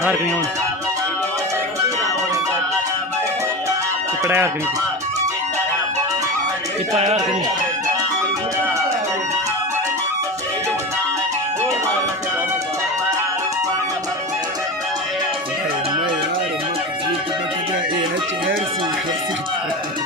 harkani on ippada harkani ippa harkani ما يا رب ما كنت بدك ايه هاتي هرسي